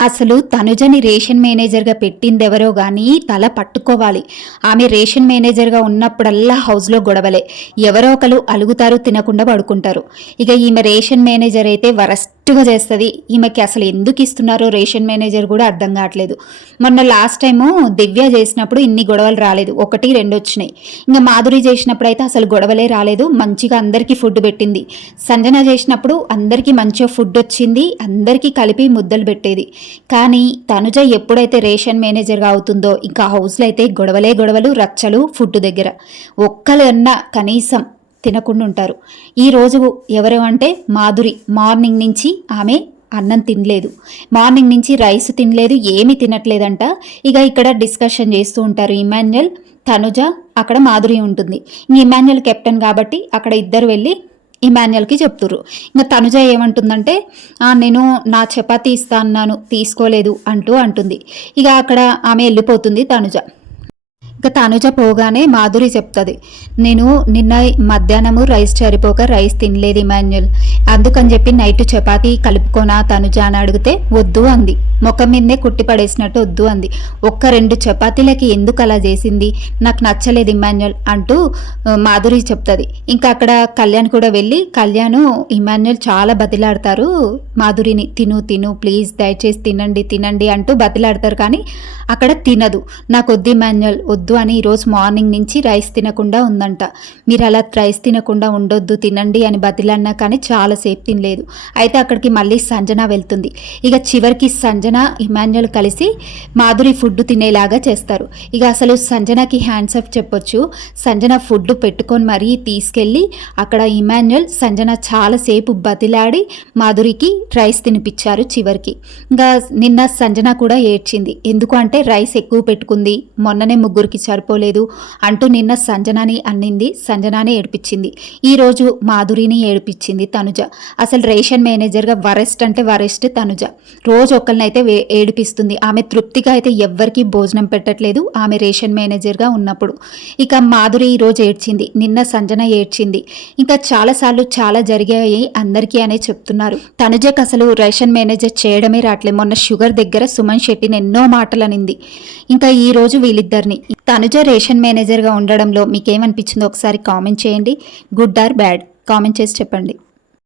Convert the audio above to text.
అసలు తనుజని రేషన్ మేనేజర్గా పెట్టిందెవరో కానీ తల పట్టుకోవాలి. ఆమె రేషన్ మేనేజర్గా ఉన్నప్పుడల్లా హౌస్లో గొడవలే. ఎవరో ఒకరు అలుగుతారు తినకుండా పడుకుంటారు. ఇక ఈమె రేషన్ మేనేజర్ అయితే వరస్ట్గా చేస్తుంది. ఈమెకి అసలు ఎందుకు ఇస్తున్నారో రేషన్ మేనేజర్ కూడా అర్థం కావట్లేదు. మొన్న లాస్ట్ టైము దివ్య చేసినప్పుడు ఇన్ని గొడవలు రాలేదు. ఒకటి రెండు వచ్చినాయి. ఇంకా మాధురి చేసినప్పుడు అయితే అసలు గొడవలే రాలేదు. మంచిగా అందరికీ ఫుడ్ పెట్టింది. సంజన చేసినప్పుడు అందరికీ మంచిగా ఫుడ్ వచ్చింది. అందరికీ కలిపి ముద్దలు పెట్టేది. కానీ తనుజ ఎప్పుడైతే రేషన్ మేనేజర్గా అవుతుందో ఇంకా హౌస్లో అయితే గొడవలే గొడవలు రచ్చలు ఫుడ్ దగ్గర. ఒక్కలన్నా కనీసం తినకుండా ఉంటారు. ఈరోజు ఎవరు అంటే మాధురి మార్నింగ్ నుంచి ఆమె అన్నం తినలేదు. మార్నింగ్ నుంచి రైస్ తినలేదు ఏమీ తినట్లేదంట. ఇక ఇక్కడ డిస్కషన్ చేస్తూ ఉంటారు ఇమాన్యుయల్ తనుజ అక్కడ మాధురి ఉంటుంది. ఇంక ఇమాన్యుయల్ కెప్టెన్ కాబట్టి అక్కడ ఇద్దరు వెళ్ళి ఇమాన్యుల్కి చెప్తుర్రు. ఇంకా తనుజ ఏమంటుందంటే నేను నా చపాతీ ఇస్తా అన్నాను తీసుకోలేదు అంటూ అంటుంది. ఇక అక్కడ ఆమె వెళ్ళిపోతుంది తనుజ. ఇక తనుజ పోగానే మాధురి చెప్తుంది నేను నిన్న మధ్యాహ్నము రైస్ సరిపోక రైస్ తినలేదు ఇమాన్యుల్ అందుకని చెప్పి నైట్ చపాతీ కలుపుకోనా తనుజ అని అడిగితే వద్దు అంది. ముఖం మీదే కుట్టి పడేసినట్టు వద్దు అంది. ఒక్క రెండు చపాతీలకి ఎందుకు అలా చేసింది? నాకు నచ్చలేదు ఇమాన్యుల్ అంటూ మాధురి చెప్తుంది. ఇంకా అక్కడ కళ్యాణ్ కూడా వెళ్ళి కళ్యాణ్ ఇమాన్యుల్ చాలా బతిలాడతారు మాధురిని. తిను తిను ప్లీజ్ దయచేసి తినండి తినండి అంటూ బతిలాడతారు కానీ అక్కడ తినదు. నాకు వద్దు ఇమాన్యుల్ వద్దు అని ఈరోజు మార్నింగ్ నుంచి రైస్ తినకుండా ఉందంట. మీరు అలా రైస్ తినకుండా ఉండొద్దు తినండి అని బతిలాడినా కానీ చాలా సేపు తినలేదు అయితే అక్కడికి మళ్ళీ సంజన వెళ్తుంది. ఇక చివరికి సంజన ఇమాన్యుల్ కలిసి మాధురి ఫుడ్ తినేలాగా చేస్తారు. ఇక అసలు సంజనకి హ్యాండ్స్ అప్ చెప్పొచ్చు. సంజన ఫుడ్ పెట్టుకొని మరీ తీసుకెళ్ళి అక్కడ ఇమాన్యుల్ సంజన చాలాసేపు బతిలాడి మాధురికి రైస్ తినిపించారు చివరికి. ఇంకా నిన్న సంజన కూడా ఏడ్చింది. ఎందుకు అంటే రైస్ ఎక్కువ పెట్టుకుంది. మొన్ననే ముగ్గురికి సరిపోలేదు అంటూ నిన్న సంజనాని అన్నింది సంజనానే ఏడిపించింది. ఈరోజు మాధురిని ఏడిపించింది తనుజ. అసలు రేషన్ మేనేజర్గా వరెస్ట్ అంటే వరెస్ట్ తనుజ. రోజు ఒకరినైతే ఏడిపిస్తుంది. ఆమె తృప్తిగా అయితే ఎవ్వరికీ భోజనం పెట్టట్లేదు. ఆమె రేషన్ మేనేజర్గా ఉన్నప్పుడు. ఇక మాధురి ఈరోజు ఏడ్చింది. నిన్న సంజన ఏడ్చింది. ఇంకా చాలాసార్లు చాలా జరిగాయి అందరికీ అనే చెప్తున్నారు. తనుజకి అసలు రేషన్ మేనేజర్ చేయడమే రావట్లేదు మొన్న షుగర్ దగ్గర సుమన్ శెట్టిని ఎన్నో మాటలు అనింది ఇంకా ఈ రోజు వీళ్ళిద్దరిని. తనుజ రేషన్ మేనేజర్గా ఉండడంలో మీకేమనిపించిందో ఒకసారి కామెంట్ చేయండి. Good or bad? కామెంట్ చేసి చెప్పండి.